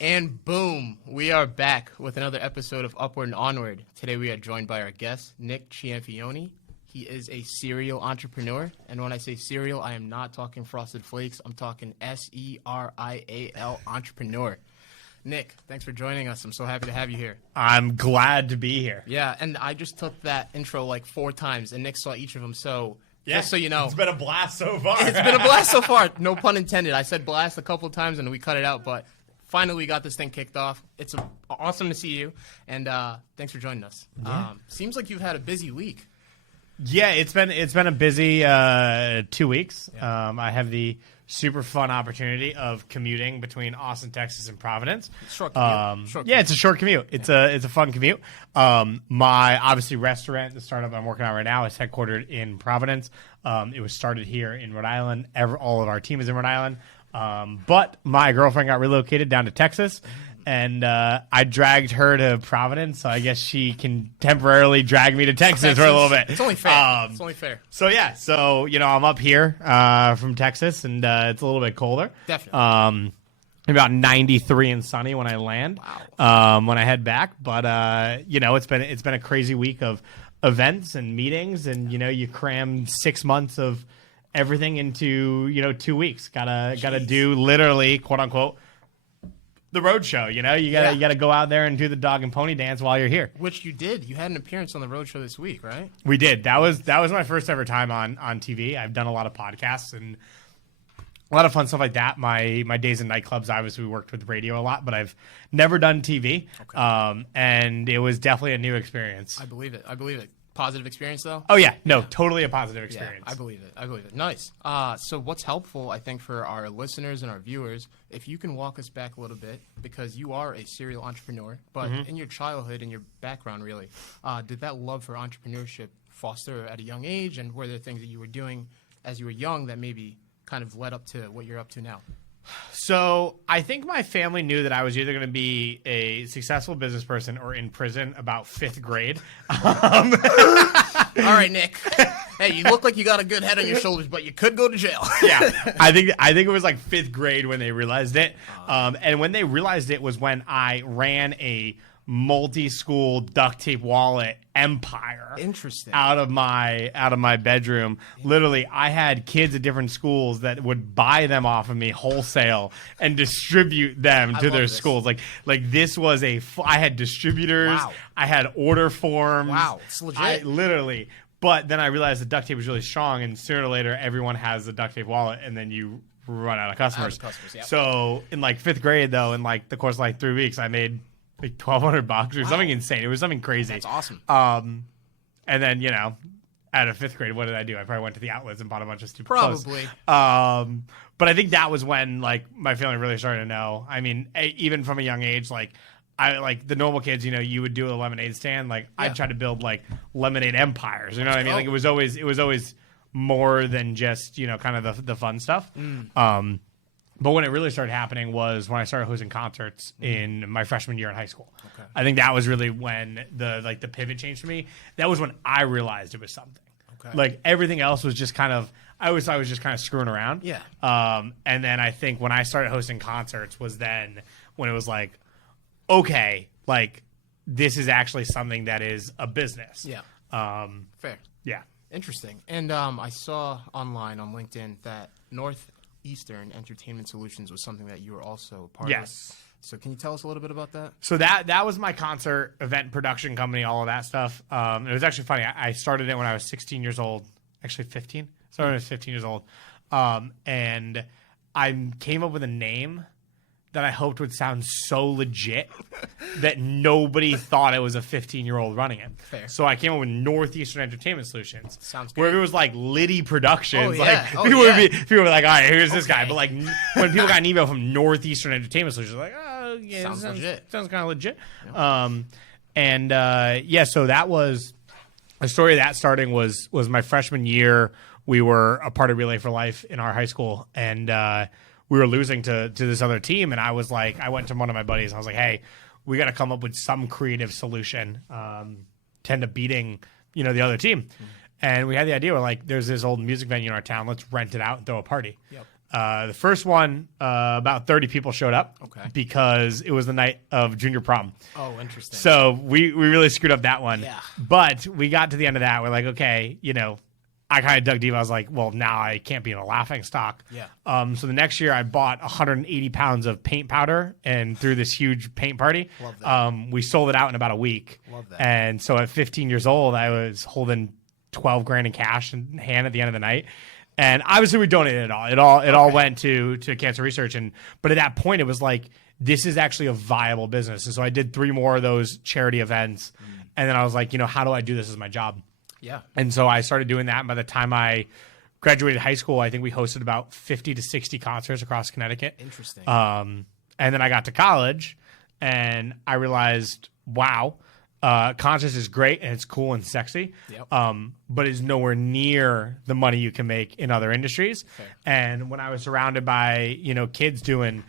And boom, we are back with another episode of Upward and Onward. Today we are joined by our guest, Nick Cianfaglione. He is a serial entrepreneur. And when I say serial, I am not talking Frosted Flakes. I'm talking S-E-R-I-A-L, entrepreneur. Nick, thanks for joining us. I'm so happy to have you here. I'm glad to be here. Yeah, and I just took that intro like 4 times, and Nick saw each of them, so... Yeah, just so you know. It's been a blast so far. It's been a blast so far. No pun intended. I said blast a couple of times, and we cut it out, but... Finally, we got this thing kicked off. It's awesome to see you, and thanks for joining us. Yeah. Seems like you've had a busy week. Yeah, it's been a busy 2 weeks. Yeah. I have the super fun opportunity of commuting between Austin, Texas, and Providence. Short commute. Yeah, it's a short commute. It's a fun commute. My obviously Restaurant, the startup I'm working on right now, is headquartered in Providence. It was started here in Rhode Island. All of our team is in Rhode Island. But my girlfriend got relocated down to Texas, and I dragged her to Providence, so I guess she can temporarily drag me to Texas for a little bit. It's only fair. It's only fair. So yeah, I'm up here from Texas, and it's a little bit colder. Definitely. About 93 and sunny when I land. Wow. When I head back, but it's been a crazy week of events and meetings, and you cram 6 months of everything into 2 weeks. Gotta do literally, quote unquote, the road show. You gotta go out there and do the dog and pony dance while you're here. Which you did. You had an appearance on the road show this week, right? We did. That was my first ever time on TV. I've done a lot of podcasts and a lot of fun stuff like that. My days in nightclubs, obviously we worked with radio a lot, but I've never done TV. Okay. And it was definitely a new experience. I believe it. Positive experience, though? Oh, yeah. No, totally a positive experience. Yeah, I believe it. Nice. So what's helpful, I think, for our listeners and our viewers, if you can walk us back a little bit, because you are a serial entrepreneur, but in your childhood and your background, really, did that love for entrepreneurship foster at a young age, and were there things that you were doing as you were young that maybe kind of led up to what you're up to now? So I think my family knew that I was either going to be a successful business person or in prison about 5th grade. All right, Nick. Hey, you look like you got a good head on your shoulders, but you could go to jail. Yeah, I think it was like 5th grade when they realized it. And when they realized it was when I ran a multi-school duct tape wallet empire. Interesting. Out of my bedroom. Literally, I had kids at different schools that would buy them off of me wholesale and distribute them to their schools. Like this was I had distributors. Wow. I had order forms. Wow, it's legit. But then I realized the duct tape was really strong, and sooner or later, everyone has a duct tape wallet, and then you run out of customers. Yep. So in like 5th grade, though, in like the course of like 3 weeks, I made like $1,200 or something insane. It was something crazy. That's awesome. And then, out of 5th grade, what did I do? I probably went to the outlets and bought a bunch of stupid Probably. clothes. But I think that was when like my family really started to know. I mean, even from a young age, like I like the normal kids, you would do a lemonade stand. Like I tried to build like lemonade empires. You know what I mean? Like it was always more than just, kind of the fun stuff. But when it really started happening was when I started hosting concerts in my freshman year in high school. Okay. I think that was really when the pivot changed for me. That was when I realized it was something. Okay. Like everything else was just kind of, I always thought I was just kind of screwing around. Yeah. And then I think when I started hosting concerts was then when it was like, okay, like this is actually something that is a business. Yeah. Fair. Yeah. Interesting. And I saw online on LinkedIn that Northeastern Entertainment Solutions was something that you were also part of. Yes. So can you tell us a little bit about that? So that was my concert event production company, all of that stuff. It was actually funny. I started it when I was 16 years old. Actually 15. Started when I was 15 years old. And I came up with a name that I hoped would sound so legit that nobody thought it was a 15-year-old running it. Fair. So I came up with Northeastern Entertainment Solutions. Sounds good. Where it was like Liddy Productions. Oh, yeah. Like people were like, all right, here's this guy. Okay. But like when people got an email from Northeastern Entertainment Solutions, like, oh yeah, Sounds legit. Sounds kind of legit. Yeah. So that was a story of that starting was my freshman year. We were a part of Relay for Life in our high school, and we were losing to this other team. And I was like, I went to one of my buddies. And I was like, hey, we got to come up with some creative solution to end up beating, the other team. Mm-hmm. And we had the idea. We're like, there's this old music venue in our town. Let's rent it out and throw a party. Yep. The first one, about 30 people showed up because it was the night of junior prom. Oh, interesting. So we really screwed up that one. Yeah. But we got to the end of that. We're like, okay, I kind of dug deep. I was like, well, now I can't be in a laughing stock. Yeah. So the next year I bought 180 pounds of paint powder and threw this huge paint party. Love that. We sold it out in about a week. Love that. And so at 15 years old, I was holding 12 grand in cash in hand at the end of the night. And obviously we donated it all. It all went to cancer research. But at that point it was like, this is actually a viable business. And so I did 3 more of those charity events. And then I was like, how do I do this as my job? Yeah. And so I started doing that. And by the time I graduated high school, I think we hosted about 50 to 60 concerts across Connecticut. Interesting. And then I got to college and I realized, wow, concerts is great and it's cool and sexy. Yep. But it's nowhere near the money you can make in other industries. Fair. And when I was surrounded by, kids doing,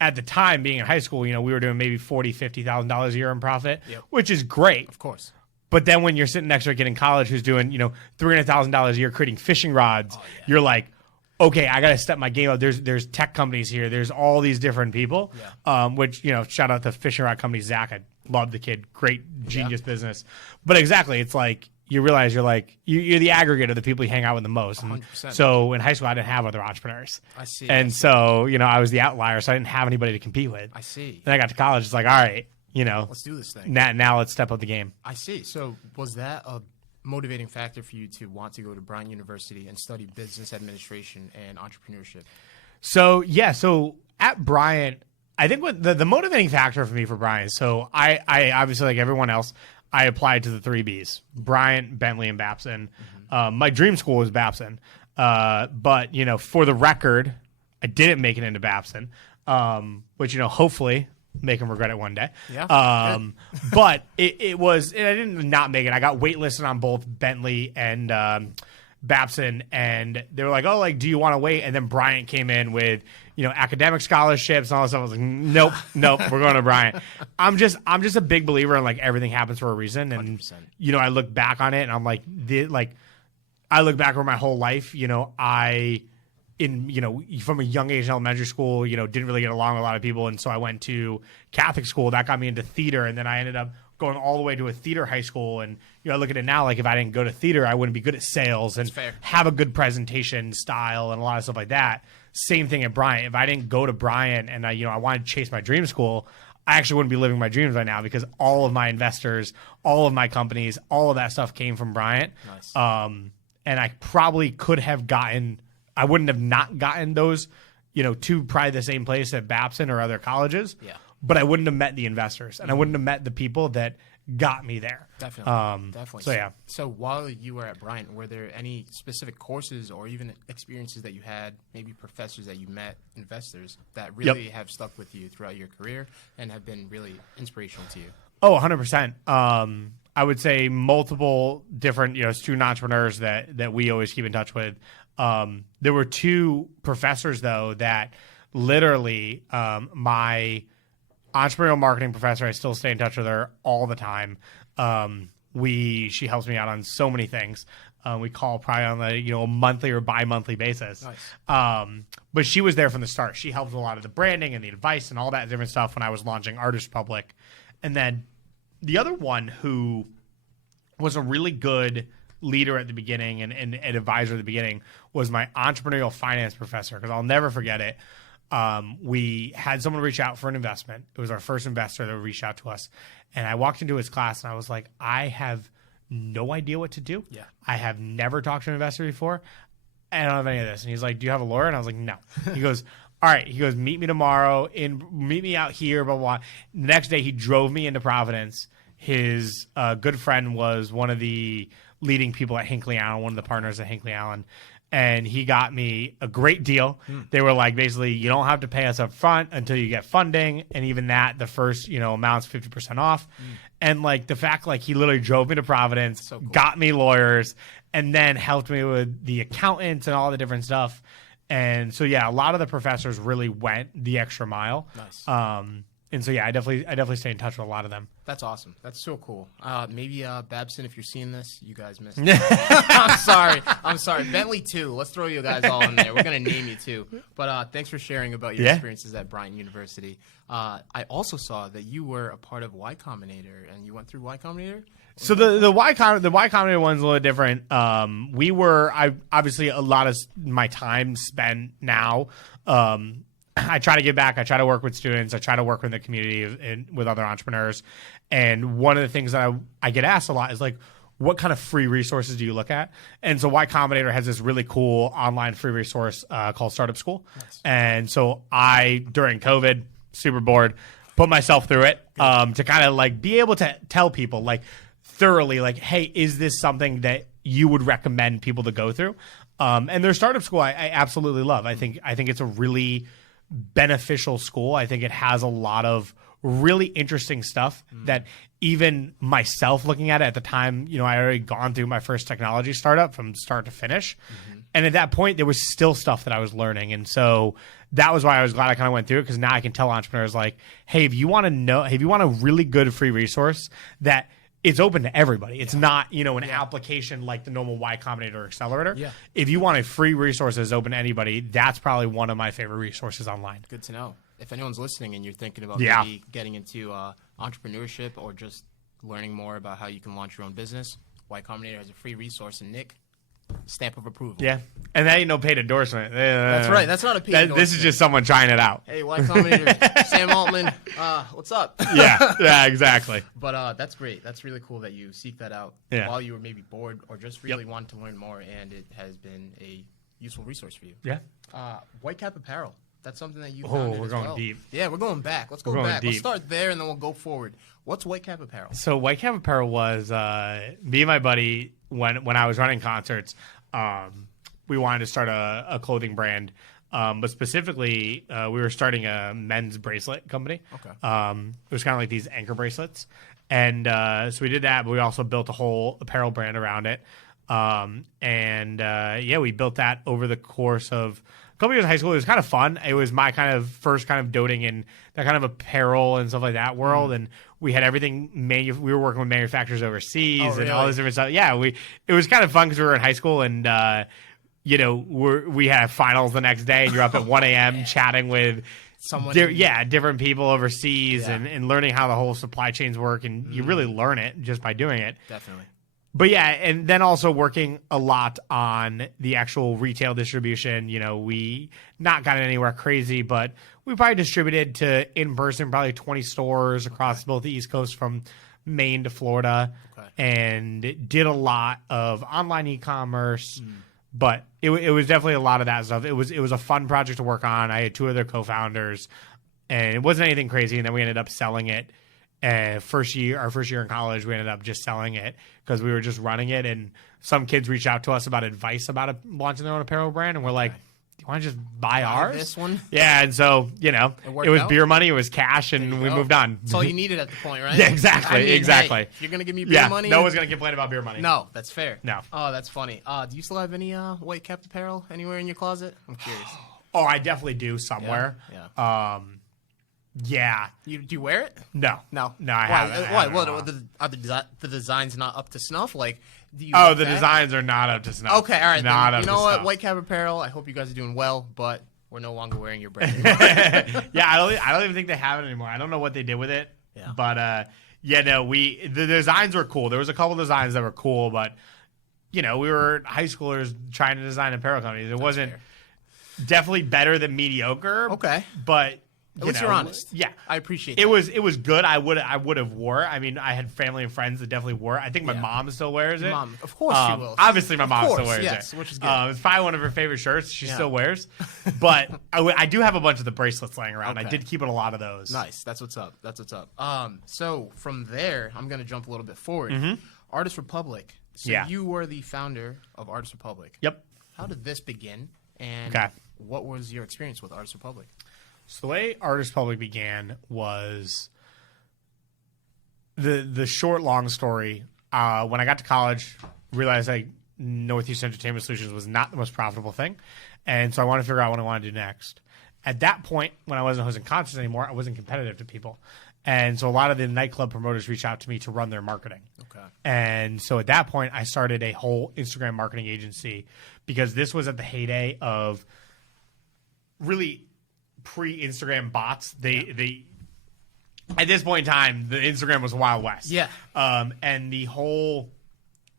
at the time being in high school, we were doing maybe $40,000, $50,000 a year in profit, which is great. Of course. But then when you're sitting next to a kid in college who's doing, $300,000 a year creating fishing rods, you're like, okay, I got to step my game up. There's tech companies here. There's all these different people, which, shout out to fishing rod company, Zach. I love the kid. Great, genius business. But exactly, it's like you realize you're the aggregate of the people you hang out with the most. And 100%. so in high school, I didn't have other entrepreneurs. I see. And so, I was the outlier, so I didn't have anybody to compete with. I see. Then I got to college. It's like, all right, let's do this thing. Now let's step up the game. I see. So was that a motivating factor for you to want to go to Bryant University and study business administration and entrepreneurship? So at Bryant, I think what the motivating factor for me for Bryant, so I obviously, like everyone else, I applied to the 3 Bs, Bryant, Bentley, and Babson. My dream school was Babson. But, for the record, I didn't make it into Babson, which, hopefully make him regret it one day. Yeah. But it was, and I didn't not make it. I got waitlisted on both Bentley and Babson, and they were like, oh, like, do you want to wait? And then Bryant came in with, academic scholarships and all that stuff. I was like, nope, we're going to Bryant. I'm just a big believer in like everything happens for a reason. And 100%. I look back on it and I'm like, I look back over my whole life, from a young age in elementary school, didn't really get along with a lot of people. And so I went to Catholic school. That got me into theater. And then I ended up going all the way to a theater high school. And, I look at it now, like if I didn't go to theater, I wouldn't be good at sales and have a good presentation style and a lot of stuff like that. Same thing at Bryant. If I didn't go to Bryant and I wanted to chase my dream school, I actually wouldn't be living my dreams right now because all of my investors, all of my companies, all of that stuff came from Bryant. Nice. And I probably could have I wouldn't have not gotten those, to probably the same place at Babson or other colleges. Yeah. But I wouldn't have met the investors and I wouldn't have met the people that got me there. Definitely. Definitely. So, yeah. So while you were at Bryant, were there any specific courses or even experiences that you had, maybe professors that you met, investors, that really have stuck with you throughout your career and have been really inspirational to you? Oh, 100%. I would say multiple different, student entrepreneurs that we always keep in touch with. There were 2 professors, though, that literally my entrepreneurial marketing professor, I still stay in touch with her all the time. She helps me out on so many things. We call probably on a monthly or bi-monthly basis. Nice. But she was there from the start. She helped with a lot of the branding and the advice and all that different stuff when I was launching Artist Republic. And then the other one who was a really good leader at the beginning and an advisor at the beginning was my entrepreneurial finance professor, because I'll never forget it. We had someone reach out for an investment. It was our first investor that reached out to us. And I walked into his class and I was like, I have no idea what to do. Yeah. I have never talked to an investor before. I don't have any of this. And he's like, do you have a lawyer? And I was like, no. He goes, all right. He goes, meet me tomorrow meet me out here, blah, blah, blah. The next day he drove me into Providence. His good friend was one of the leading people at Hinckley Allen, one of the partners at Hinckley Allen. And he got me a great deal. They were like, basically, you don't have to pay us up front until you get funding. And even that, the first, amount's 50% off. And like the fact, like he literally drove me to Providence, So cool. got me lawyers, and then helped me with the accountants and all the different stuff. And so, yeah, a lot of the professors really went the extra mile. Nice. so yeah, I definitely stay in touch with a lot of them. That's awesome. That's so cool. Maybe Babson, if you're seeing this, you guys missed it. I'm sorry. Bentley too. Let's throw you guys all in there. We're gonna name you too. But thanks for sharing about your experiences at Bryant University. I also saw that you were a part of Y Combinator, and you went through Y Combinator. So the Y Combinator one's a little different. I obviously a lot of my time spent now. I try to give back. I try to work with students. I try to work with the community and with other entrepreneurs. And one of the things that I get asked a lot is like, what kind of free resources do you look at? And so Y Combinator has this really cool online free resource called Startup School. Nice. And so during COVID, super bored, put myself through it to kind of like be able to tell people like thoroughly like, hey, is this something that you would recommend people to go through? And their Startup School, I absolutely love. I think it's a really beneficial school. I think it has a lot of really interesting stuff that even myself looking at it at the time, I already gone through my first technology startup from start to finish. And at that point, there was still stuff that I was learning. And so that was why I was glad I kind of went through it, because now I can tell entrepreneurs like, hey, if you want a really good free resource that it's open to everybody. It's not, an application like the normal Y Combinator accelerator. Yeah. If you want a free resource that's open to anybody, that's probably one of my favorite resources online. Good to know. If anyone's listening and you're thinking about maybe getting into entrepreneurship or just learning more about how you can launch your own business, Y Combinator has a free resource. And Nick, stamp of approval. Yeah. And that ain't no paid endorsement. That's right. That's not a paid endorsement. This is just someone trying it out. Hey, Y Combinator, Sam Altman, what's up? Yeah, exactly. But that's great. That's really cool that you seek that out while you were maybe bored or just really wanted to learn more, and it has been a useful resource for you. Yeah. Whitecap Apparel. That's something that you founded we're going well. deep. Yeah, we're going back. Let's go back. Deep. Let's start there, and then we'll go forward. What's Whitecap Apparel? So Whitecap Apparel was me and my buddy when I was running concerts. We wanted to start a clothing brand, but specifically we were starting a men's bracelet company. Okay. It was kind of like these anchor bracelets, and so we did that. But we also built a whole apparel brand around it. We built that over the course of a couple years of high school. It was kind of fun. It was my kind of first kind of doting in that kind of apparel and stuff like that world. And we had everything. We were working with manufacturers overseas and all this different stuff. Yeah, it was kind of fun because we were in high school and we had finals the next day and you're up at 1 a.m. chatting with different people overseas and learning how the whole supply chains work. And you really learn it just by doing it. Definitely. But yeah, and then also working a lot on the actual retail distribution. We not gotten anywhere crazy, but we probably distributed to in person probably 20 stores across both the East Coast from Maine to Florida, and did a lot of online e-commerce. But it was definitely a lot of that stuff. It was a fun project to work on. I had two other co-founders, and it wasn't anything crazy. And then we ended up selling it. Our first year in college, we ended up just selling it because we were just running it. And some kids reached out to us about advice about launching their own apparel brand. And we're like, do you want to just buy ours? This one? Yeah. And so, it was beer money, it was cash, and we moved on. That's all you needed at the point, right? Yeah, exactly. Exactly. Hey, if you're going to give me beer money. No one's going to complain about beer money. No, that's fair. No. Oh, that's funny. Do you still have any Whitecap apparel anywhere in your closet? I'm curious. Oh, I definitely do somewhere. Yeah. Yeah. Do you wear it? No. I haven't. Why? Are the designs not up to snuff? Like, do you? Oh, the designs are not up to snuff. Okay, all right. Not up to snuff. You know what? Whitecap Apparel. I hope you guys are doing well, but we're no longer wearing your brand. Yeah, I don't even think they have it anymore. I don't know what they did with it. Yeah. But the designs were cool. There was a couple of designs that were cool, but we were high schoolers trying to design apparel companies. It wasn't definitely better than mediocre. Okay, but. At least you're honest. Yeah, I appreciate that. It was good. I would have wore. I mean, I had family and friends that definitely wore. I think my mom still wears it. Mom, of course she will. Obviously, my mom still wears it. Which is good. It's probably one of her favorite shirts. She still wears. But I do have a bunch of the bracelets laying around. Okay. I did keep a lot of those. Nice. That's what's up. So from there, I'm going to jump a little bit forward. Artist Republik. So you were the founder of Artist Republik. Yep. How did this begin? And what was your experience with Artist Republik? So the way Artist Republik began was the short, long story. When I got to college, realized Northeast Entertainment Solutions was not the most profitable thing. And so I wanted to figure out what I wanted to do next. at that point, when I wasn't hosting concerts anymore, I wasn't competitive to people. And so a lot of the nightclub promoters reached out to me to run their marketing. Okay. And so at that point, I started a whole Instagram marketing agency because this was at the heyday of really pre-Instagram bots. They at this point in time, the Instagram was Wild West. Yeah. And the whole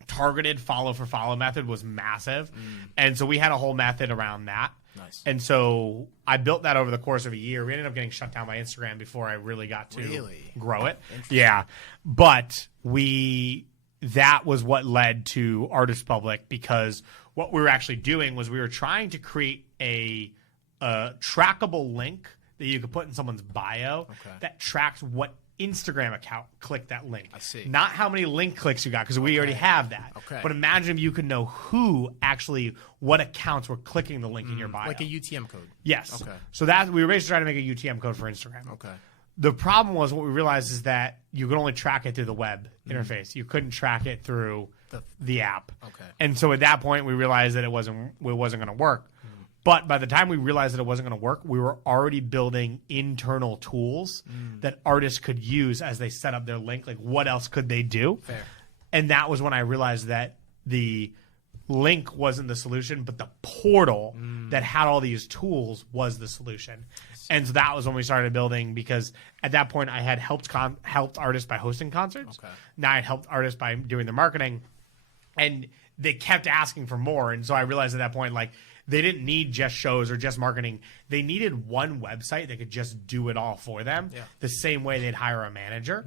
targeted follow for follow method was massive. And so we had a whole method around that. Nice. And so I built that over the course of a year. We ended up getting shut down by Instagram before I really got to grow it. Yeah. But that was what led to Artist Republic, because what we were actually doing was we were trying to create a trackable link that you could put in someone's bio that tracks what Instagram account clicked that link. I see. Not how many link clicks you got, because we already have that. Okay. But imagine if you could know what accounts were clicking the link in your bio. Like a UTM code. Yes. Okay. So that we were basically trying to make a UTM code for Instagram. Okay. The problem was, what we realized is that you could only track it through the web interface. You couldn't track it through the app. Okay. And so at that point, we realized that it wasn't going to work. But by the time we realized that it wasn't going to work, we were already building internal tools that artists could use as they set up their link. Like, what else could they do? Fair. And that was when I realized that the link wasn't the solution, but the portal that had all these tools was the solution. And so that was when we started building, because at that point I had helped artists by hosting concerts. Okay. Now I had helped artists by doing their marketing, and they kept asking for more. And so I realized at that point, like, they didn't need just shows or just marketing. They needed one website that could just do it all for them, the same way they'd hire a manager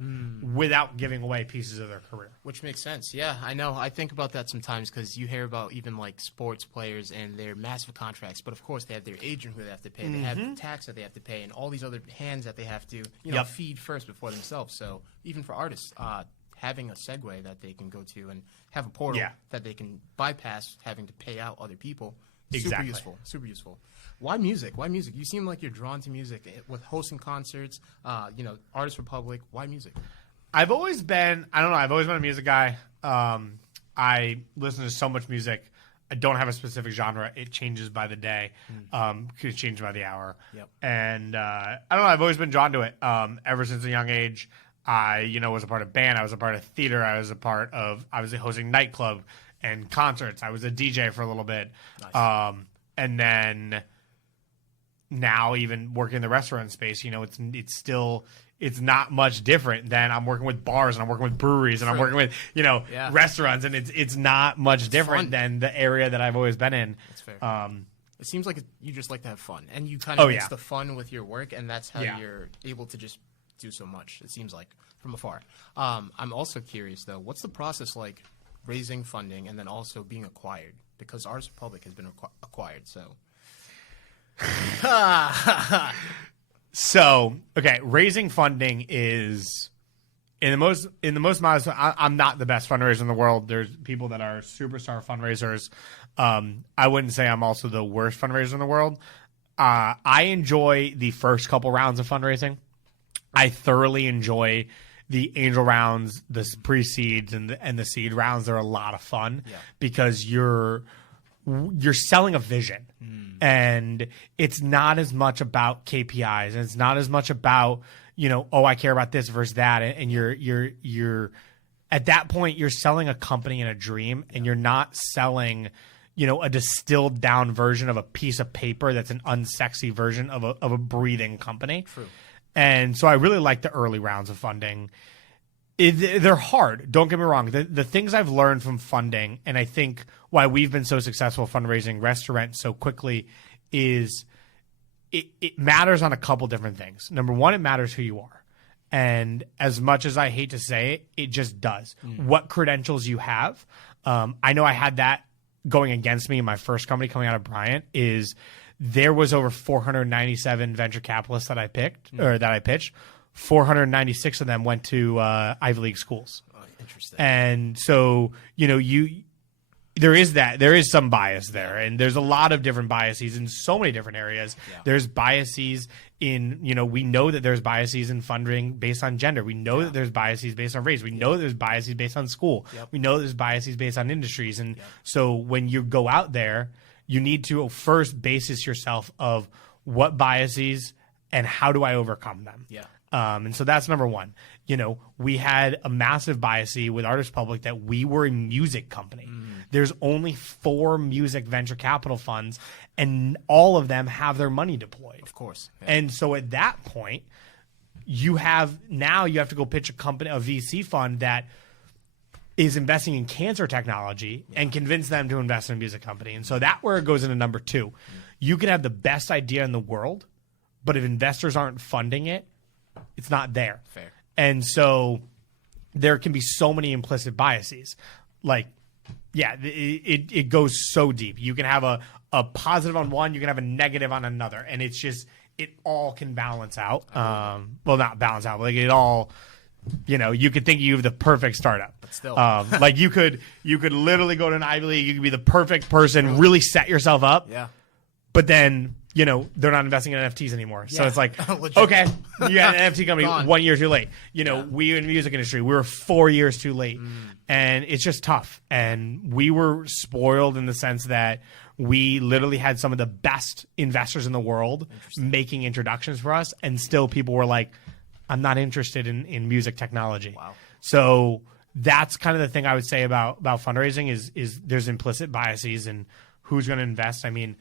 without giving away pieces of their career. Which makes sense. Yeah, I know. I think about that sometimes, because you hear about even like sports players and their massive contracts, but of course they have their agent who they have to pay. They have the tax that they have to pay, and all these other hands that they have to feed first before themselves. So even for artists, having a segue that they can go to and have a portal that they can bypass having to pay out other people. Exactly. Super useful. Why music? Why music? You seem like you're drawn to music with hosting concerts, Artist Republic. Why music? I've always been a music guy. I listen to so much music. I don't have a specific genre. It changes by the day. It changes by the hour. Yep. And I don't know. I've always been drawn to it ever since a young age. I, was a part of band. I was a part of theater. I was a part of, obviously, hosting nightclub and concerts. I was a DJ for a little bit. Nice. And then now, even working in the restaurant space, it's not much different than I'm working with bars and I'm working with breweries and I'm working with, restaurants, and it's not much different than the area that I've always been in. That's fair. It seems like you just like to have fun, and you kind of mix the fun with your work, and that's how you're able to just do so much, it seems like, from afar. I'm also curious, though, what's the process like raising funding and then also being acquired? Because Artist Republic has been acquired, so. So, okay, raising funding is in the most modest. I'm not the best fundraiser in the world. There's people that are superstar fundraisers. I wouldn't say I'm also the worst fundraiser in the world. I enjoy the first couple rounds of fundraising. I thoroughly enjoy the angel rounds, the pre-seeds, and the seed rounds. They're a lot of fun because you're selling a vision, and it's not as much about KPIs, and it's not as much about I care about this versus that, and you're at that point you're selling a company and a dream, and you're not selling a distilled down version of a piece of paper that's an unsexy version of a breathing company. True. And so I really like the early rounds of funding. They're hard. Don't get me wrong. The things I've learned from funding, and I think why we've been so successful fundraising Restaurant so quickly, is it matters on a couple different things. Number one, it matters who you are. And as much as I hate to say it, it just does. What credentials you have. I know I had that going against me in my first company coming out of Bryant. Is there was over 497 venture capitalists that I picked or that I pitched. 496 of them went to Ivy League schools. Oh, interesting. And so, there is some bias there, and there's a lot of different biases in so many different areas. Yeah. There's biases in, we know that there's biases in funding based on gender. We know that there's biases based on race. We know there's biases based on school. Yep. We know there's biases based on industries. And so when you go out there, you need to first basis yourself of what biases, and how do I overcome them? Yeah. And so that's number one. We had a massive bias with Republik that we were a music company. There's only 4 music venture capital funds, and all of them have their money deployed. Of course. Yeah. And so at that point, you have to go pitch a VC fund that is investing in cancer technology and convince them to invest in a music company. And so that's where it goes into number 2. You can have the best idea in the world, but if investors aren't funding it, it's not there. Fair. And so there can be so many implicit biases. Like, yeah, it goes so deep. You can have a positive on one, you can have a negative on another. And it's just, it all can balance out. Well, not balance out, but like it all, you could think you have the perfect startup. But still. Like you could literally go to an Ivy League, you could be the perfect person, really set yourself up. Yeah. But then, they're not investing in NFTs anymore. So it's like, Legit. okay, you got an NFT company Gone. 1 year too late. We in the music industry, we were 4 years too late. And it's just tough. And we were spoiled in the sense that we literally had some of the best investors in the world making introductions for us. And still people were like, I'm not interested in music technology. Wow. So that's kind of the thing I would say about fundraising is there's implicit biases and who's going to invest. I mean,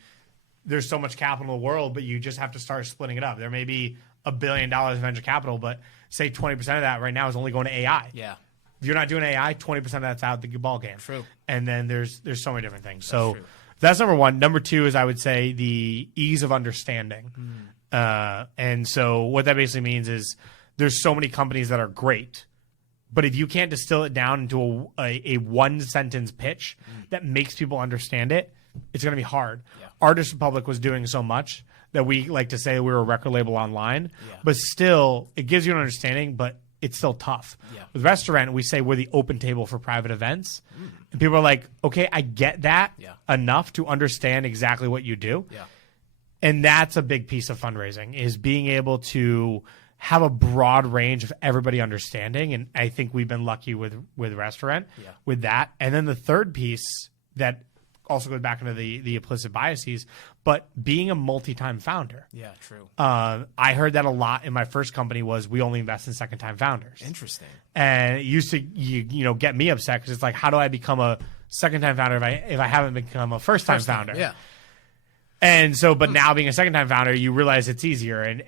there's so much capital in the world, but you just have to start splitting it up. There may be $1 billion in venture capital, but say 20% of that right now is only going to AI. Yeah. If you're not doing AI, 20% of that's out the ball game. True. And then there's so many different things. That's true. That's number one. Number 2 is I would say the ease of understanding. And so what that basically means is there's so many companies that are great, but if you can't distill it down into a one sentence pitch that makes people understand it, it's going to be hard. Yeah. Republik was doing so much that we like to say we were a record label online, but still it gives you an understanding, but it's still tough. Yeah. With Restaurant, we say we're the open table for private events. And people are like, okay, I get that enough to understand exactly what you do. Yeah. And that's a big piece of fundraising is being able to have a broad range of everybody understanding. And I think we've been lucky with Restaurant with that. And then the third piece that also goes back into the implicit biases, but being a multi-time founder. Yeah, true. I heard that a lot in my first company was we only invest in second-time founders. Interesting. And it used to get me upset because it's like, how do I become a second-time founder if I haven't become a first-time founder? Yeah. And so, but now being a second-time founder, you realize it's easier.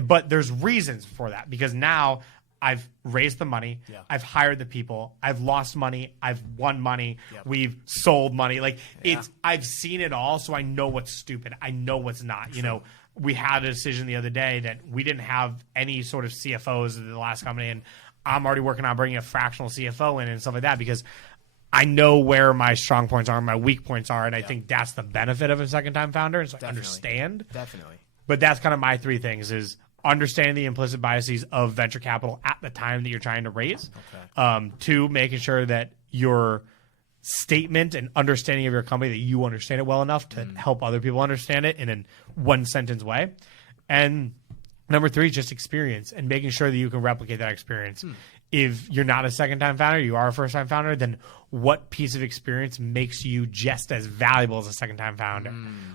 But there's reasons for that because now I've raised the money. Yeah. I've hired the people. I've lost money. I've won money. Yep. We've sold money. I've seen it all. So I know what's stupid. I know what's not. True. We had a decision the other day that we didn't have any sort of CFOs in the last company. And I'm already working on bringing a fractional CFO in and stuff like that because I know where my strong points are and my weak points are. And I think that's the benefit of a second-time founder. So I understand. Definitely. But that's kind of my 3 things is understanding the implicit biases of venture capital at the time that you're trying to raise. Okay. 2, making sure that your statement and understanding of your company, that you understand it well enough to help other people understand it in a one sentence way. And number 3, just experience and making sure that you can replicate that experience. If you're not a second-time founder, you are a first-time founder, then what piece of experience makes you just as valuable as a second-time founder?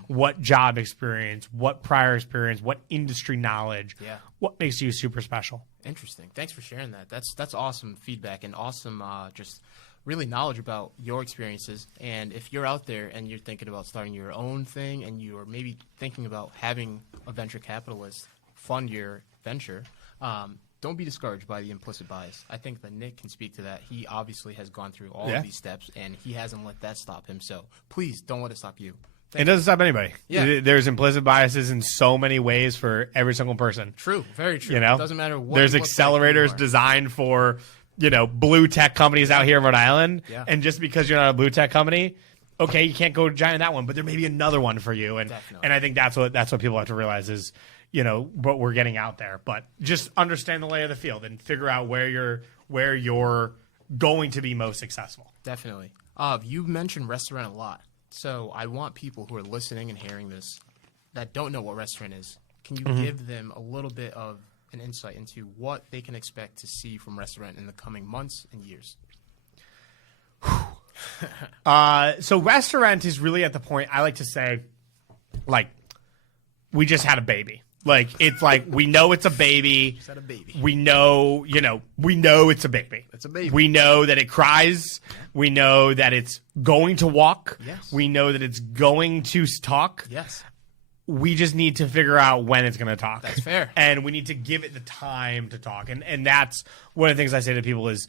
What job experience, what prior experience, what industry knowledge, what makes you super special? Interesting. Thanks for sharing that. That's awesome feedback and awesome just really knowledge about your experiences. And if you're out there and you're thinking about starting your own thing and you're maybe thinking about having a venture capitalist fund your venture, don't be discouraged by the implicit bias. I think that Nick can speak to that. He obviously has gone through all of these steps, and he hasn't let that stop him. So please don't let it stop you. It doesn't stop anybody. Yeah. There's implicit biases in so many ways for every single person. True. Very true. It doesn't matter what. There's accelerators designed for blue tech companies out here in Rhode Island. Yeah. And just because you're not a blue tech company, okay, you can't go giant that one, but there may be another one for you. And I think that's what people have to realize is what we're getting out there. But just understand the lay of the field and figure out where you're going to be most successful. Definitely. You've mentioned Restaurant a lot. So I want people who are listening and hearing this that don't know what Restaurant is. Can you give them a little bit of an insight into what they can expect to see from Restaurant in the coming months and years? So Restaurant is really at the point I like to say, we just had a baby. Like, it's like, we know it's a baby. Just had a baby. We know, we know it's a baby. It's a baby. We know that it cries. We know that it's going to walk. Yes. We know that it's going to talk. Yes. We just need to figure out when it's going to talk. That's fair. And we need to give it the time to talk. And that's one of the things I say to people is,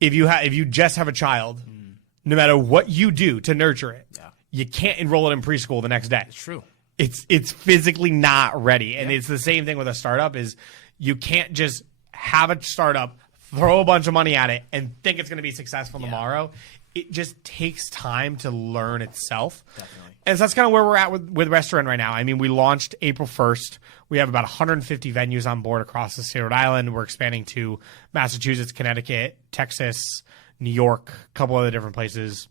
if you just have a child, no matter what you do to nurture it, you can't enroll it in preschool the next day. It's true. It's physically not ready. And it's the same thing with a startup is you can't just have a startup, throw a bunch of money at it, and think it's going to be successful tomorrow. It just takes time to learn itself. Definitely. And so that's kind of where we're at with Restaurant right now. I mean, we launched April 1st. We have about 150 venues on board across the state of Rhode Island. We're expanding to Massachusetts, Connecticut, Texas, New York, a couple other different places.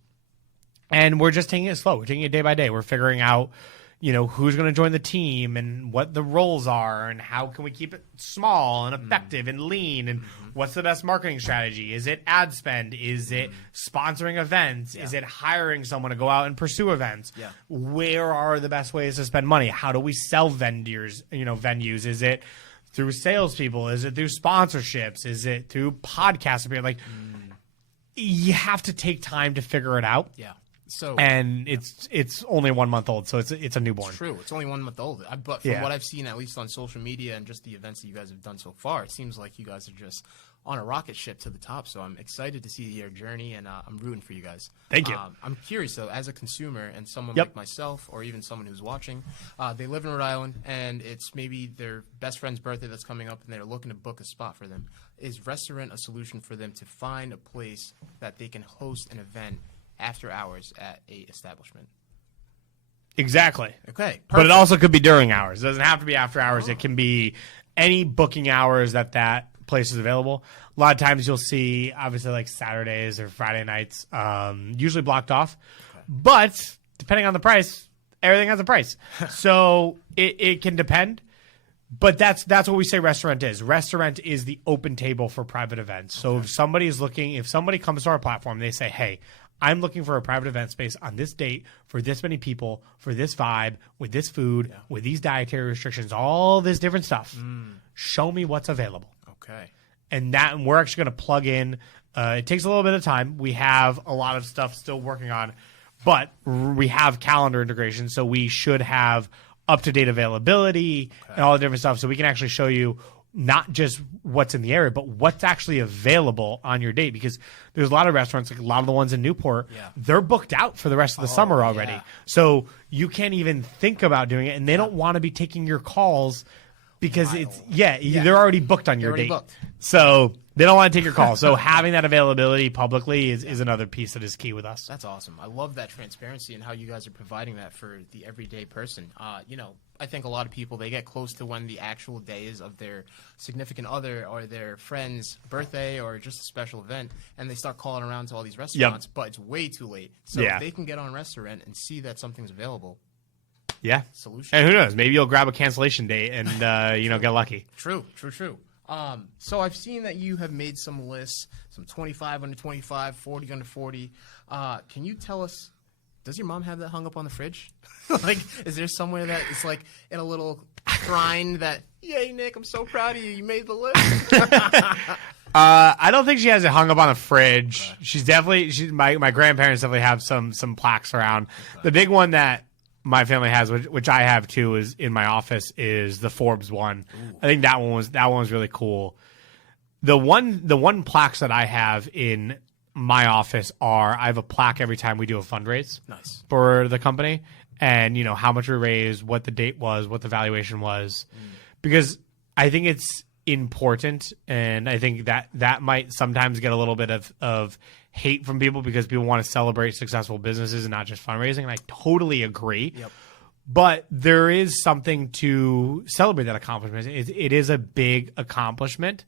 And we're just taking it slow. We're taking it day by day. We're figuring out, who's going to join the team and what the roles are and how can we keep it small and effective and lean and what's the best marketing strategy? Is it ad spend? Is it sponsoring events? Is it hiring someone to go out and pursue events? Where are the best ways to spend money? How do we sell venues? Is it through salespeople? Is it through sponsorships? Is it through podcasts? Like, you have to take time to figure it out. Yeah. And it's only 1 month old, so it's a newborn. It's true. It's only 1 month old. But from what I've seen, at least on social media and just the events that you guys have done so far, it seems like you guys are just on a rocket ship to the top. So I'm excited to see your journey, and I'm rooting for you guys. Thank you. I'm curious, though, as a consumer and someone like myself or even someone who's watching, they live in Rhode Island, and it's maybe their best friend's birthday that's coming up, and they're looking to book a spot for them. Is Restaurant a solution for them to find a place that they can host an event after hours at a establishment? Exactly. Okay. Perfect. But it also could be during hours. It doesn't have to be after hours. It can be any booking hours that place is available. A lot of times you'll see, obviously, like Saturdays or Friday nights, usually blocked off. Okay. But depending on the price, everything has a price. So it can depend. But that's what we say Restaurant is. Restaurant is the open table for private events. So if somebody comes to our platform, they say, hey, I'm looking for a private event space on this date for this many people, for this vibe, with this food, with these dietary restrictions, all this different stuff. Show me what's available. Okay. And we're actually going to plug in. It takes a little bit of time. We have a lot of stuff still working on, but we have calendar integration, so we should have up-to-date availability and all the different stuff, so we can actually show you not just what's in the area, but what's actually available on your date. Because there's a lot of restaurants, like a lot of the ones in Newport, they're booked out for the rest of the summer already. Yeah. So you can't even think about doing it, and they don't want to be taking your calls because they're already booked on your date. Booked. So they don't want to take your call. So having that availability publicly is another piece that is key with us. That's awesome. I love that transparency and how you guys are providing that for the everyday person. I think a lot of people, they get close to when the actual day is of their significant other or their friend's birthday or just a special event, and they start calling around to all these restaurants, but it's way too late. So if they can get on Restaurant and see that something's available. Yeah. Solution. And who knows? Maybe you'll grab a cancellation date and, get lucky. True. So I've seen that you have made some lists, some 25 under 25, 40 under 40. Can you tell us, does your mom have that hung up on the fridge? Like, is there somewhere that it's like in a little shrine that, yay, Nick, I'm so proud of you. You made the list. I don't think she has it hung up on the fridge. Okay. My grandparents definitely have some plaques around. Okay. The big one that my family has, which I have too, is in my office, is the Forbes one. Ooh. I think that one was really cool. The one plaques that I have in my office I have a plaque every time we do a fundraise for the company, and how much we raised, what the date was, what the valuation was, because I think it's important, and I think that might sometimes get a little bit of hate from people because people want to celebrate successful businesses and not just fundraising, and I totally agree. Yep. But there is something to celebrate that accomplishment. It is a big accomplishment,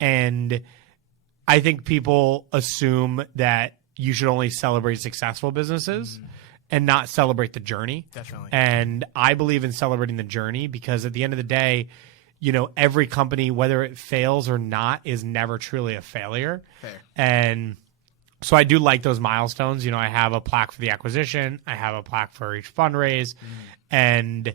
and I think people assume that you should only celebrate successful businesses and not celebrate the journey. Definitely. And I believe in celebrating the journey because at the end of the day, every company, whether it fails or not, is never truly a failure. Fair. And so I do like those milestones. I have a plaque for the acquisition. I have a plaque for each fundraise. And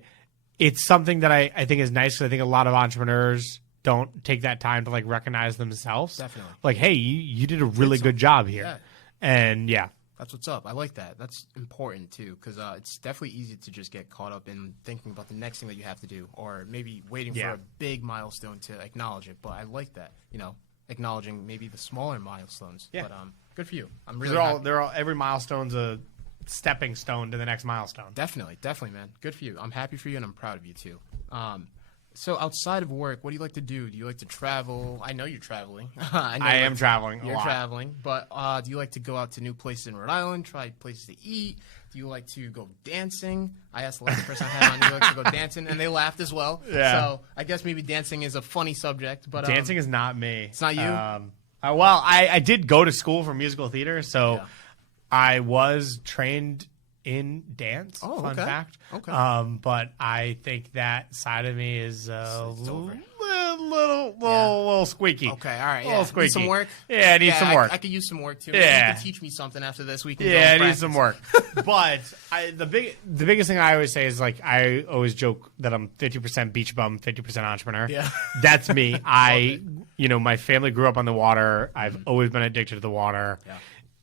it's something that I think is nice, because I think a lot of entrepreneurs don't take that time to like recognize themselves. Definitely. Like, hey, you did a really good job here. Yeah. And yeah. That's what's up. I like that. That's important, too, because it's definitely easy to just get caught up in thinking about the next thing that you have to do, or maybe waiting for a big milestone to acknowledge it. But I like that, acknowledging maybe the smaller milestones. Yeah. But good for you. I'm really they're all every milestone's a stepping stone to the next milestone. Definitely, man. Good for you. I'm happy for you, and I'm proud of you, too. So outside of work, what do you like to do? Do you like to travel? I know you're traveling. I am traveling a lot. You're traveling. But do you like to go out to new places in Rhode Island, try places to eat? Do you like to go dancing? I asked the last person I had on, do you like to go dancing? And they laughed as well. Yeah. So I guess maybe dancing is a funny subject. But dancing is not me. It's not you? Well, I did go to school for musical theater, so I was trained in dance. Oh, fun fact. Okay. But I think that side of me is a little squeaky. Okay, all right. A little squeaky. Need some work? Yeah, I need some work. I could use some work too. Yeah. You can teach me something after this. We can. I need some work. But the biggest thing I always say is, like, I always joke that I'm 50% beach bum, 50% entrepreneur. Yeah. That's me. My family grew up on the water. I've always been addicted to the water. Yeah.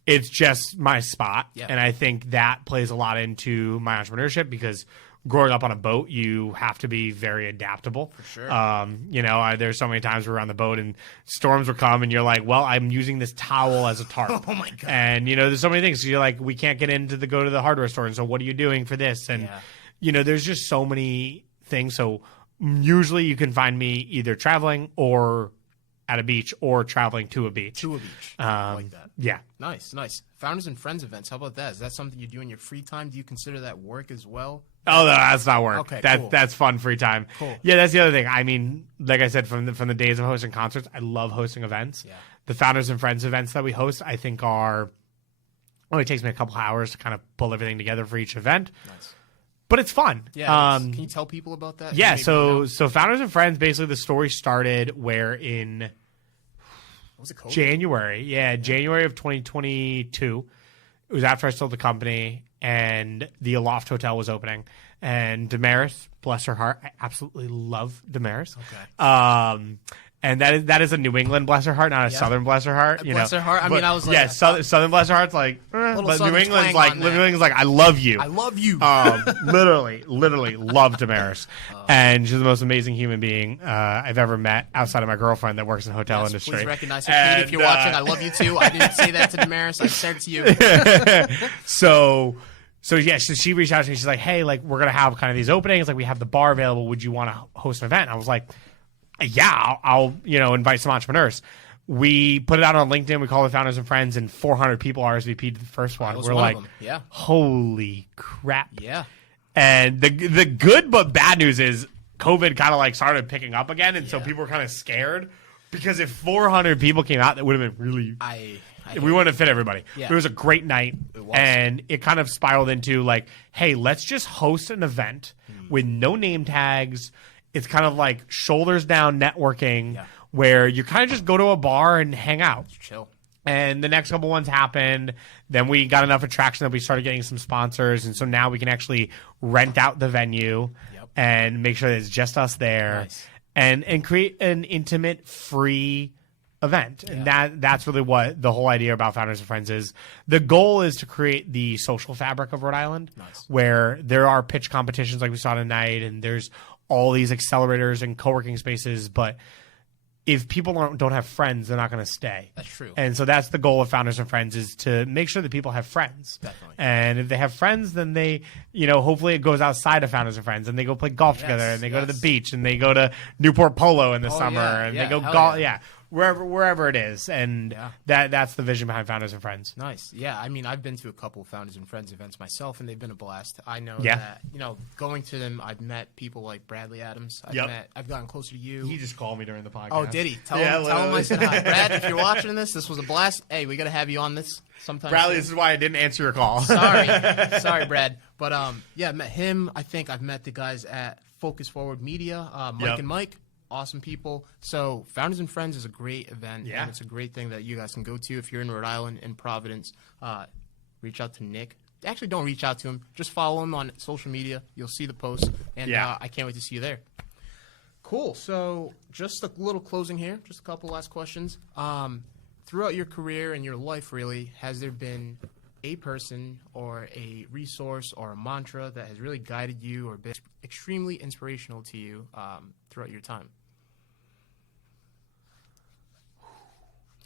It's just my spot. Yeah. And I think that plays a lot into my entrepreneurship, because growing up on a boat, you have to be very adaptable. For sure. There's so many times we're on the boat and storms will come and you're like, well, I'm using this towel as a tarp. Oh, my God. And, there's so many things. So you're like, we can't get go to the hardware store. And so what are you doing for this? And, there's just so many things. So usually you can find me either traveling or at a beach, or traveling to a beach. I like that. Yeah. Nice. Founders and Friends events. How about that? Is that something you do in your free time? Do you consider that work as well? Oh, no, that's not work. Okay, cool. That's fun free time. Cool. Yeah, that's the other thing. I mean, like I said, from the days of hosting concerts, I love hosting events. Yeah. The Founders and Friends events that we host, I think only takes me a couple hours to kind of pull everything together for each event. Nice. But it's fun. Yeah. Can you tell people about that? Yeah. So Founders and Friends, basically the story started where in was it COVID? January. Yeah, January of 2022. It was after I sold the company and the Aloft Hotel was opening. And Damaris, bless her heart, I absolutely love Damaris. Okay. And that is a New England bless her heart, not a Southern bless her heart. Bless her heart. I mean, I was like, Southern bless her heart's like, but New England's like, I love you. I love you. Literally love Damaris, and she's the most amazing human being I've ever met outside of my girlfriend that works in the hotel industry. Please recognize her, Kate, if you're watching. I love you too. I didn't say that to Damaris. I said it to you. So she reached out to me. She's like, hey, like, we're gonna have kind of these openings. Like, we have the bar available. Would you want to host an event? And I was like, yeah, I'll invite some entrepreneurs. We put it out on LinkedIn. We call it Founders and Friends, and 400 people RSVP'd to the first one. We're like, holy crap. Yeah. And the good but bad news is COVID kind of like started picking up again, and so people were kind of scared, because if 400 people came out, that would have been really. We wouldn't have fit everybody. Yeah. It was a great night, and it kind of spiraled into like, hey, let's just host an event with no name tags. It's kind of like shoulders down networking, where you kind of just go to a bar and hang out. Just chill. And the next couple ones happened. Then we got enough attraction that we started getting some sponsors. And so now we can actually rent out the venue and make sure that it's just us there. Nice. And create an intimate, free event. And that's really what the whole idea about Founders and Friends is. The goal is to create the social fabric of Rhode Island, where there are pitch competitions like we saw tonight, and there's all these accelerators and co-working spaces, but if people don't have friends, they're not going to stay. That's true. And so that's the goal of Founders and Friends, is to make sure that people have friends. Definitely. And if they have friends, then they, hopefully it goes outside of Founders and Friends, and they go play golf together, and they go to the beach, and they go to Newport Polo in the summer, and they go golf. Wherever it is, and that's the vision behind Founders and Friends. Nice. Yeah, I mean, I've been to a couple Founders and Friends events myself, and they've been a blast. I know that, going to them, I've met people like Bradley Adams. I've gotten closer to you. He just called me during the podcast. Oh, did he? Tell him I said hi. Brad, if you're watching this was a blast. Hey, we got to have you on this sometime. Bradley, this is why I didn't answer your call. Sorry, Brad. But, I met him. I think I've met the guys at Focus Forward Media, Mike and Mike. Awesome people. So Founders and Friends is a great event, and it's a great thing that you guys can go to if you're in Rhode Island, in Providence. Reach out to Nick actually don't reach out to him. Just follow him on social media. You'll see the posts, and I can't wait to see you there. Cool. So just a little closing here. Just a couple last questions. Throughout your career and your life, really, has there been a person or a resource or a mantra that has really guided you or been extremely inspirational to you throughout your time?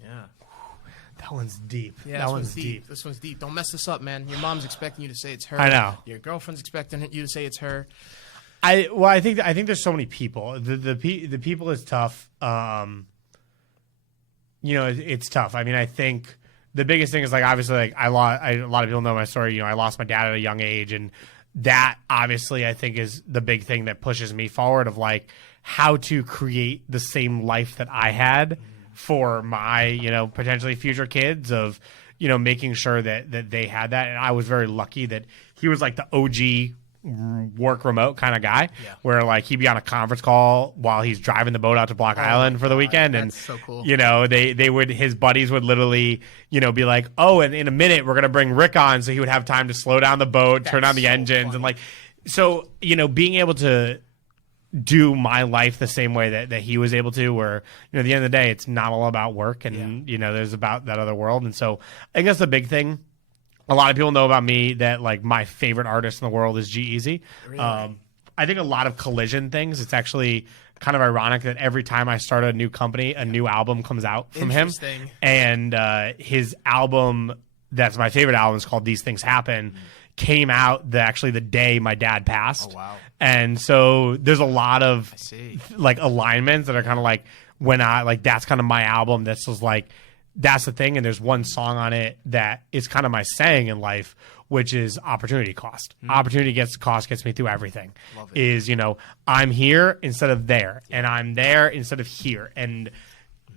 Yeah. That one's deep. Yeah, that one's deep. This one's deep. Don't mess this up, man. Your mom's expecting you to say it's her. I know. Your girlfriend's expecting you to say it's her. I think there's so many people. The people is tough. It's tough. I mean, I think the biggest thing is like obviously like a lot of people know my story. You know, I lost my dad at a young age, and that obviously I think is the big thing that pushes me forward of like how to create the same life that I had for my, potentially future kids of, making sure that they had that. And I was very lucky that he was like the OG work remote kind of guy where like he'd be on a conference call while he's driving the boat out to Block Island for the weekend. That's and so cool. His buddies would literally, be like, oh, and in a minute we're going to bring Rick on. So he would have time to slow down the boat, turn on the engines funny. And like, so, being able to do my life the same way that he was able to, where, at the end of the day, it's not all about work and, there's about that other world. And so I guess the big thing, a lot of people know about me that like my favorite artist in the world is G-Eazy. Really? I think a lot of collision things, it's actually kind of ironic that every time I start a new company, a new album comes out from him. And his album, that's my favorite album, is called These Things Happen, came out actually the day my dad passed. Oh, wow. And so there's a lot of like alignments that are kind of like when I like that's kind of my album. This was like that's the thing. And there's one song on it that is kind of my saying in life, which is opportunity cost. Opportunity cost gets me through everything. Love it. Is, I'm here instead of there, and I'm there instead of here, and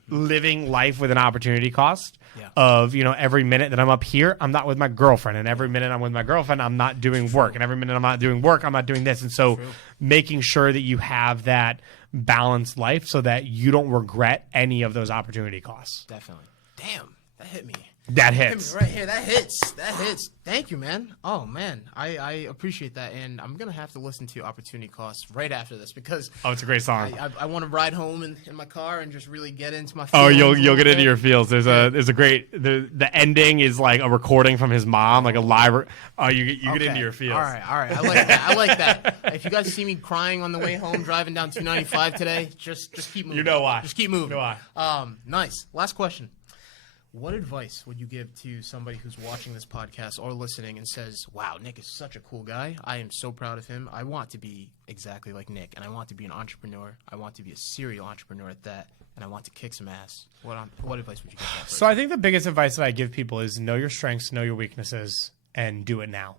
living life with an opportunity cost of, every minute that I'm up here, I'm not with my girlfriend, and every minute I'm with my girlfriend, I'm not doing work, and every minute I'm not doing work, I'm not doing this. And so making sure that you have that balanced life so that you don't regret any of those opportunity costs. Definitely. Damn, that hit me. That hits. Right here. That hits. That hits. Thank you, man. Oh, man. I appreciate that. And I'm going to have to listen to Opportunity Cost right after this because... Oh, it's a great song. I want to ride home in my car and just really get into my feels. feelings. Oh, you'll get into your feels. There's a great... The ending is like a recording from his mom, like a live... Oh, you get into your feels. All right. I like that. I like that. If you guys see me crying on the way home driving down 295 today, just keep moving. You know why. Just keep moving. You know why. Nice. Last question. What advice would you give to somebody who's watching this podcast or listening and says, wow, Nick is such a cool guy. I am so proud of him. I want to be exactly like Nick, and I want to be an entrepreneur. I want to be a serial entrepreneur at that, and I want to kick some ass. What advice would you give that person? So I think the biggest advice that I give people is know your strengths, know your weaknesses, and do it now.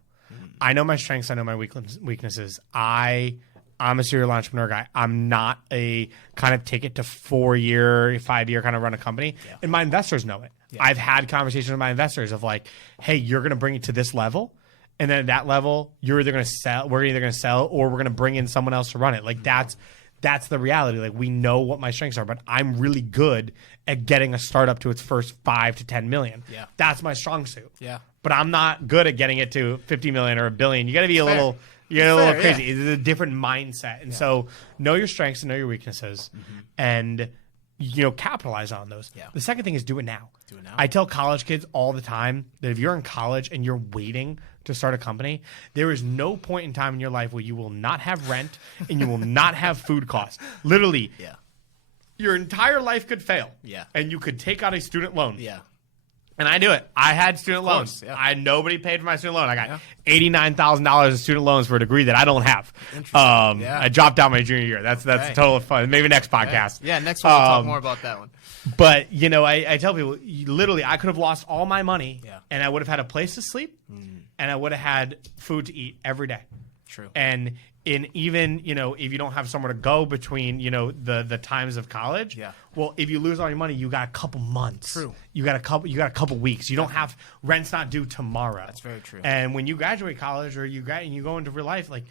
I know my strengths. I know my weaknesses. I'm a serial entrepreneur guy. I'm not a kind of take it to 4-year, 5-year kind of run a company. Yeah. And my investors know it. Yeah. I've had conversations with my investors of like, hey, you're going to bring it to this level. And then at that level, we're either going to sell or we're going to bring in someone else to run it. Like that's the reality. Like we know what my strengths are, but I'm really good at getting a startup to its first 5 to 10 million. Yeah. That's my strong suit. Yeah. But I'm not good at getting it to 50 million or $1 billion. You got to be a little crazy. Yeah. It's a different mindset. And so know your strengths and know your weaknesses and, capitalize on those. Yeah. The second thing is do it now. Do it now. I tell college kids all the time that if you're in college and you're waiting to start a company, there is no point in time in your life where you will not have rent and you will not have food costs. Literally, your entire life could fail. Yeah. And you could take out a student loan. Yeah. And I do it. I had student loans. Yeah. Nobody paid for my student loan. I got $89,000 in student loans for a degree that I don't have. I dropped out my junior year. That's a total of fun. Maybe next podcast. Yeah, next one we'll talk more about that one. But, I tell people, literally, I could have lost all my money, and I would have had a place to sleep, and I would have had food to eat every day. True. And even, if you don't have somewhere to go between, the times of college, well, if you lose all your money, you got a couple months. True. You got a couple weeks. You don't have rent's not due tomorrow. That's very true. And when you graduate college or you go into real life, like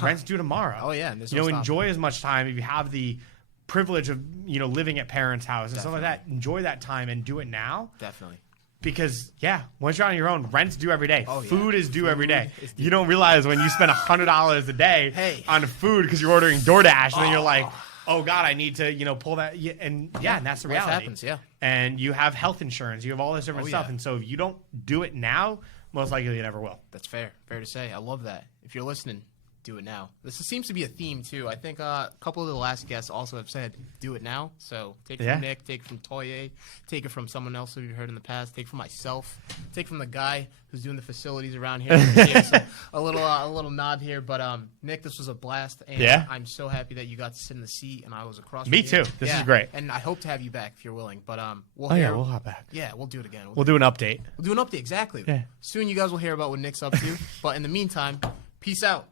rent's due tomorrow. Oh yeah. And enjoy as much time if you have the privilege of living at parents' house and stuff like that. Enjoy that time and do it now. Definitely. Because once you're on your own, rent's due every day. Oh, yeah. Food is due every day. is due. You don't realize when you spend $100 a day on food because you're ordering DoorDash, and then you're like, oh God, I need to pull that. And that's the reality. Life happens, yeah. And you have health insurance, you have all this different stuff, and so if you don't do it now, most likely you never will. That's fair to say. I love that. If you're listening, do it now. This seems to be a theme too. I think a couple of the last guests also have said, do it now. So take it from Nick, take it from Toye, take it from someone else who you've heard in the past, take it from myself, take it from the guy who's doing the facilities around here. So a little nod here. But Nick, this was a blast. And I'm so happy that you got to sit in the seat and I was across from you. Me too. This is great. And I hope to have you back if you're willing. But we'll hop back. Yeah, we'll do it again. We'll do an update. We'll do an update, exactly. Yeah. Soon you guys will hear about what Nick's up to. But in the meantime, peace out.